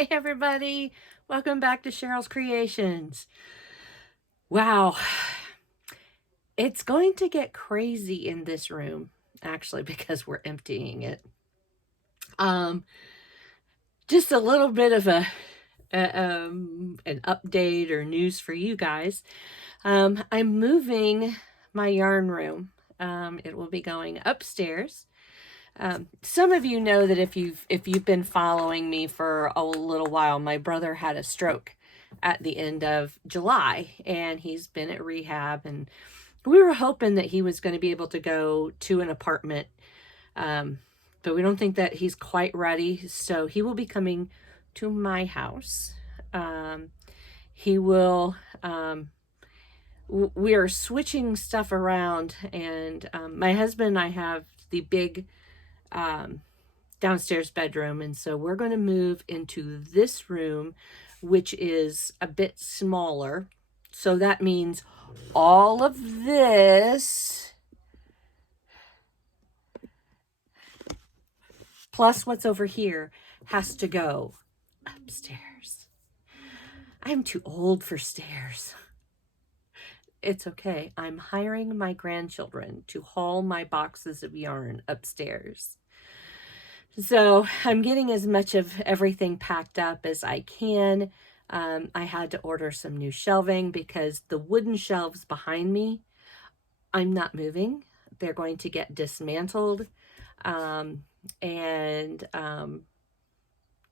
Hey everybody, welcome back to Cheryl's Creations. Wow, it's going to get crazy in this room, actually, because we're emptying it. Just a little bit of an update or news for you guys. I'm moving my yarn room. It will be going upstairs. Some of you know that if you've been following me for a little while, my brother had a stroke at the end of July, and he's been at rehab, and we were hoping that he was going to be able to go to an apartment, but we don't think that he's quite ready, so he will be coming to my house. He will we are switching stuff around, and my husband and I have the big downstairs bedroom, and so we're going to move into this room, which is a bit smaller. So that means all of this plus what's over here has to go upstairs. I'm too old for stairs. It's okay. I'm hiring my grandchildren to haul my boxes of yarn upstairs. So I'm getting as much of everything packed up as I can. I had to order some new shelving because the wooden shelves behind me, I'm not moving. They're going to get dismantled and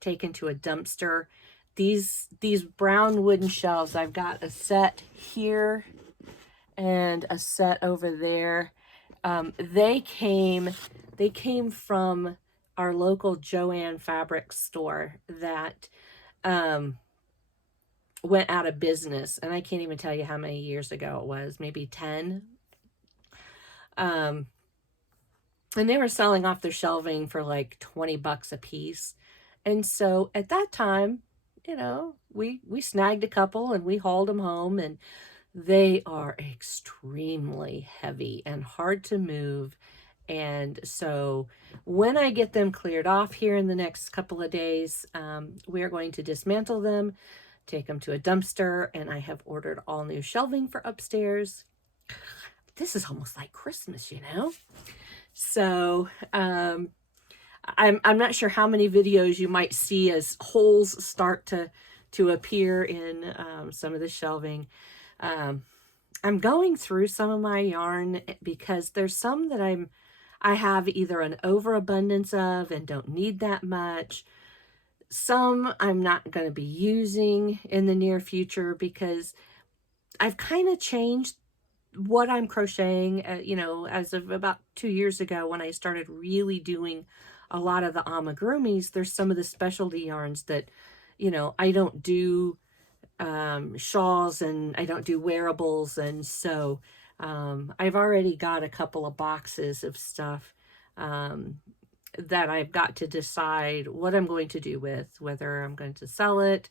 taken to a dumpster. These brown wooden shelves, I've got a set here and a set over there. They came from our local Joann fabric store that went out of business, and I can't even tell you how many years ago it was, maybe 10. And they were selling off their shelving for like $20 a piece. And so at that time, you know, we snagged a couple and we hauled them home, and they are extremely heavy and hard to move. And so when I get them cleared off here in the next couple of days, we are going to dismantle them, take them to a dumpster, and I have ordered all new shelving for upstairs. This is almost like Christmas, you know? So I'm not sure how many videos you might see as holes start to appear in some of the shelving. I'm going through some of my yarn because there's some that I have either an overabundance of and don't need that much. Some I'm not going to be using in the near future because I've kind of changed what I'm crocheting, you know, as of about 2 years ago when I started really doing a lot of the amigurumis. There's some of the specialty yarns that, you know, I don't do shawls and I don't do wearables, and so I've already got a couple of boxes of stuff that I've got to decide what I'm going to do with, whether I'm going to sell it,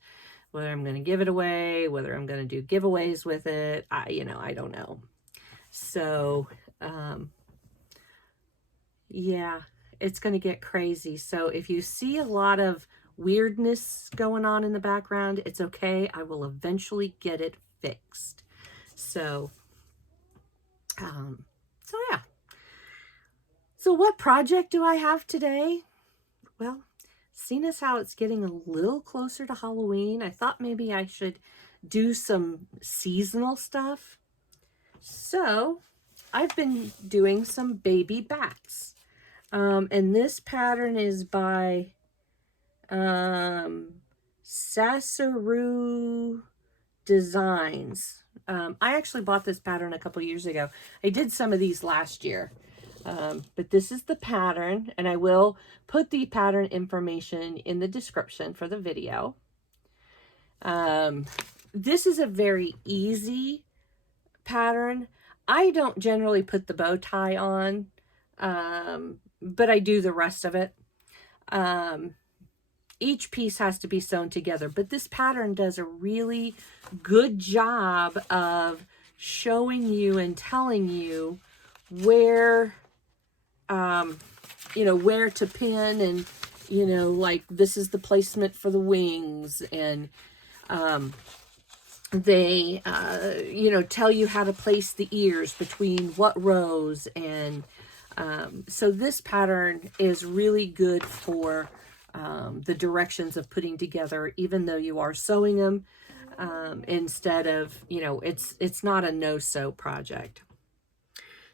whether I'm going to give it away, whether I'm going to do giveaways with it. I don't know. So yeah, it's going to get crazy. So if you see a lot of weirdness going on in the background, it's okay. I will eventually get it fixed. So yeah. So what project do I have today? Well, seeing as how it's getting a little closer to Halloween, I thought maybe I should do some seasonal stuff. So I've been doing some baby bats. And this pattern is by SararooDedigns. I actually bought this pattern a couple years ago. I did some of these last year. But this is the pattern, and I will put the pattern information in the description for the video. This is a very easy pattern. I don't generally put the bow tie on, but I do the rest of it. Each piece has to be sewn together, but this pattern does a really good job of showing you and telling you where, you know, where to pin you know, like this is the placement for the wings, and they, you know, tell you how to place the ears between what rows. And so this pattern is really good for the directions of putting together, even though you are sewing them, instead of, you know, it's not a no-sew project.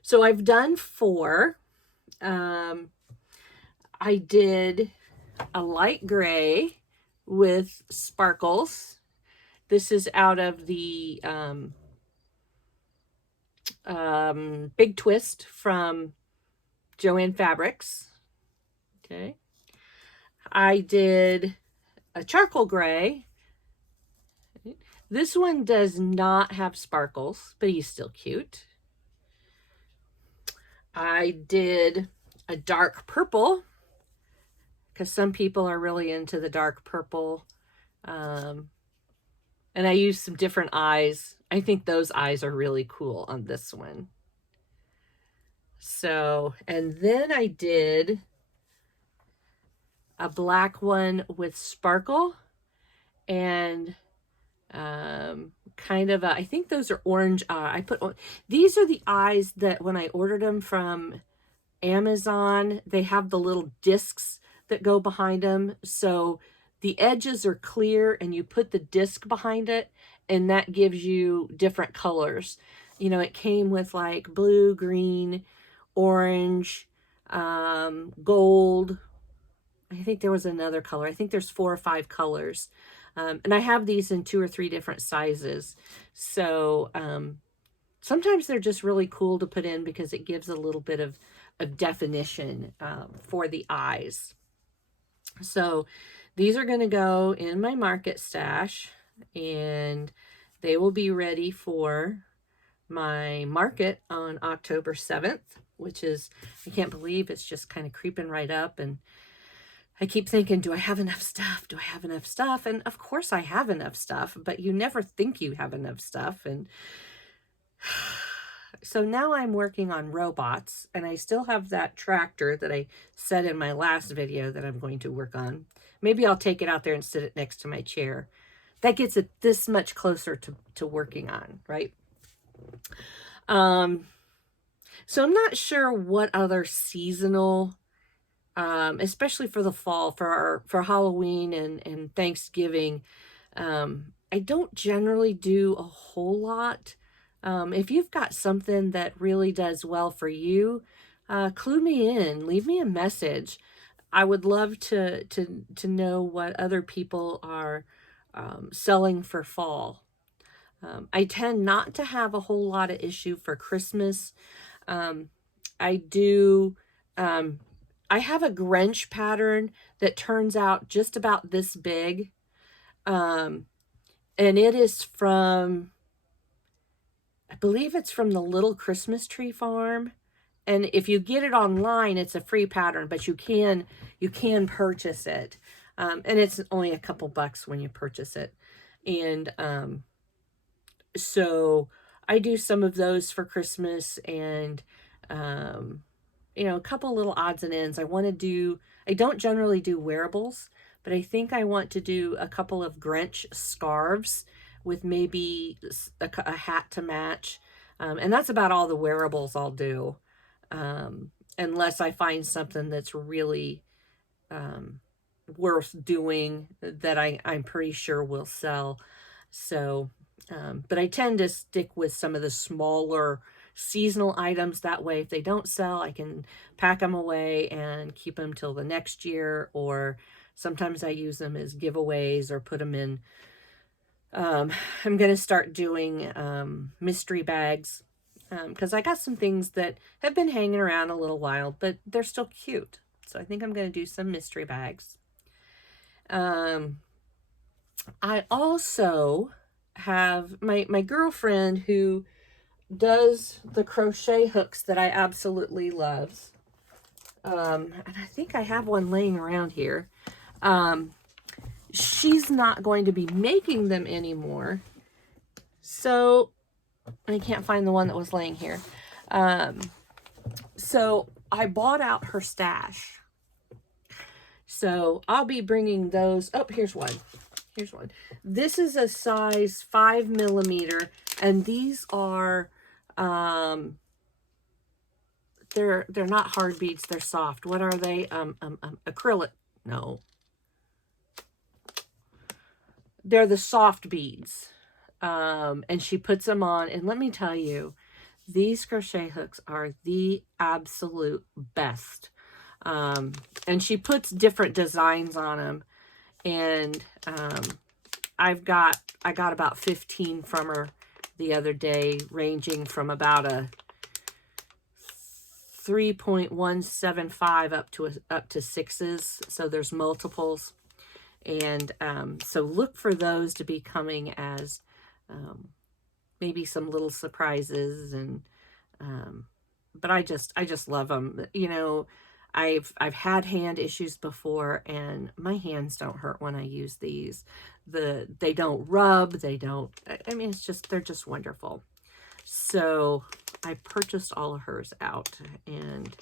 So I've done 4. I did a light gray with sparkles. This is out of the Big Twist from Joann Fabrics. Okay. I did a charcoal gray. This one does not have sparkles, but he's still cute. I did a dark purple, because some people are really into the dark purple. And I used some different eyes. I think those eyes are really cool on this one. So, and then I did a black one with sparkle and kind of a, I think those are orange. These are the eyes that when I ordered them from Amazon, they have the little discs that go behind them. So the edges are clear and you put the disc behind it and that gives you different colors. You know, it came with like blue, green, orange, gold. I think there was another color. I think there's 4 or 5 colors. And I have these in 2 or 3 different sizes. So sometimes they're just really cool to put in because it gives a little bit of definition for the eyes. So these are going to go in my market stash, and they will be ready for my market on October 7th, which is, I can't believe it's just kind of creeping right up. And I keep thinking, do I have enough stuff? Do I have enough stuff? And of course I have enough stuff, but you never think you have enough stuff. And so now I'm working on robots, and I still have that tractor that I said in my last video that I'm going to work on. Maybe I'll take it out there and sit it next to my chair. That gets it this much closer to working on, right? So I'm not sure what other seasonal, especially for the fall, for Halloween and Thanksgiving. I don't generally do a whole lot. If you've got something that really does well for you, clue me in, leave me a message. I would love to know what other people are selling for fall. I tend not to have a whole lot of issue for Christmas. I do, I have a Grinch pattern that turns out just about this big. And it is from, I believe it's from the Little Christmas Tree Farm. And if you get it online, it's a free pattern, but you can purchase it. And it's only a couple bucks when you purchase it. And so I do some of those for Christmas, and you know, a couple little odds and ends. I don't generally do wearables, but I think I want to do a couple of Grinch scarves with maybe a hat to match. And that's about all the wearables I'll do. Unless I find something that's really worth doing that I'm pretty sure will sell. So, but I tend to stick with some of the smaller seasonal items. That way, if they don't sell, I can pack them away and keep them till the next year. Or sometimes I use them as giveaways or put them in. I'm going to start doing mystery bags. Because I got some things that have been hanging around a little while, but they're still cute. So I think I'm going to do some mystery bags. I also have my girlfriend who does the crochet hooks that I absolutely love. And I think I have one laying around here. She's not going to be making them anymore. So I can't find the one that was laying here. So I bought out her stash. So I'll be bringing those. Oh, here's one. Here's one. This is a size 5mm, and these are, they're not hard beads, they're soft. What are they? Acrylic. No. They're the soft beads. And she puts them on, and let me tell you, these crochet hooks are the absolute best. And she puts different designs on them, and I got about 15 from her the other day, ranging from about a 3.175 up to 6s. So there's multiples, and so look for those to be coming as maybe some little surprises. And but I just love them. You know, I've had hand issues before, and my hands don't hurt when I use these. They don't rub, they don't, I mean, they're just wonderful. So I purchased all of hers out, and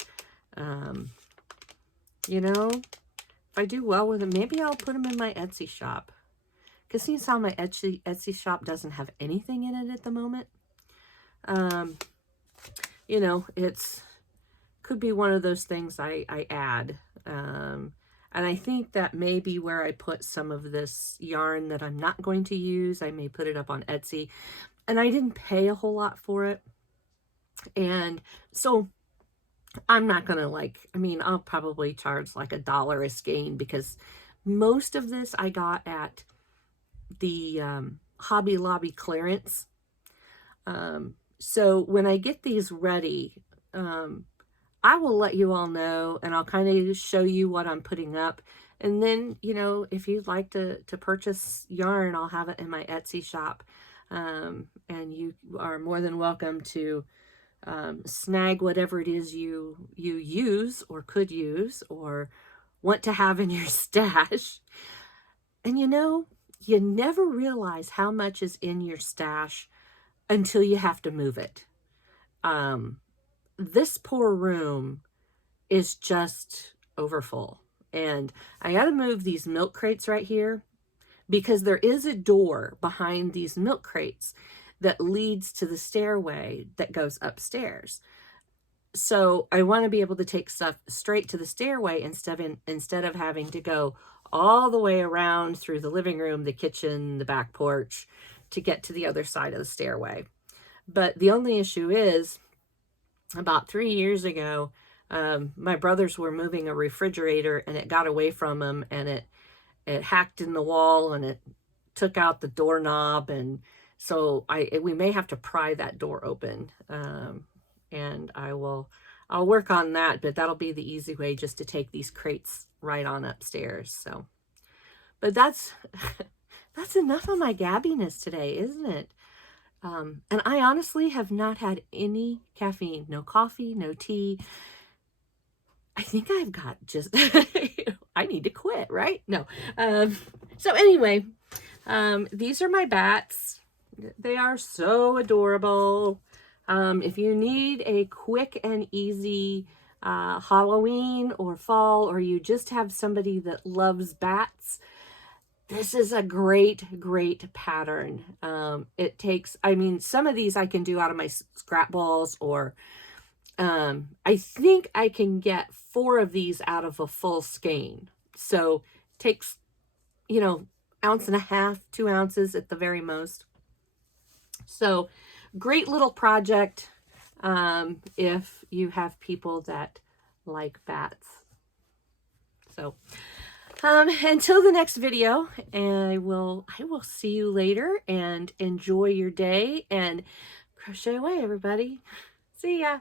you know, if I do well with them, maybe I'll put them in my Etsy shop. Because seeing how my Etsy shop doesn't have anything in it at the moment, you know, could be one of those things I add. And I think that may be where I put some of this yarn that I'm not going to use. I may put it up on Etsy. And I didn't pay a whole lot for it. And so I'm not going to I mean, I'll probably charge like $1 a skein, because most of this I got at the Hobby Lobby clearance. So when I get these ready, I will let you all know, and I'll kind of show you what I'm putting up. And then, you know, if you'd like to purchase yarn, I'll have it in my Etsy shop. And you are more than welcome to snag whatever it is you use or could use or want to have in your stash. And you know, you never realize how much is in your stash until you have to move it. This poor room is just overfull. And I got to move these milk crates right here, because there is a door behind these milk crates that leads to the stairway that goes upstairs. So I want to be able to take stuff straight to the stairway instead of having to go all the way around through the living room, the kitchen, the back porch to get to the other side of the stairway. But the only issue is, about 3 years ago, my brothers were moving a refrigerator, and it got away from them, and it hacked in the wall, and it took out the doorknob. And so we may have to pry that door open. And I'll work on that, but that'll be the easy way, just to take these crates right on upstairs. So, but that's enough of my gabbiness today, isn't it? And I honestly have not had any caffeine, no coffee, no tea. I think I've got just, I need to quit, right? No. So anyway, these are my bats. They are so adorable. If you need a quick and easy Halloween or fall, or you just have somebody that loves bats, this is a great pattern. It takes, I mean, some of these I can do out of my scrap balls, or I think I can get 4 of these out of a full skein. So it takes, you know, 1.5 ounces, 2 ounces at the very most. So great little project if you have people that like bats. So until the next video, I will see you later, and enjoy your day, and crochet away, everybody. See ya.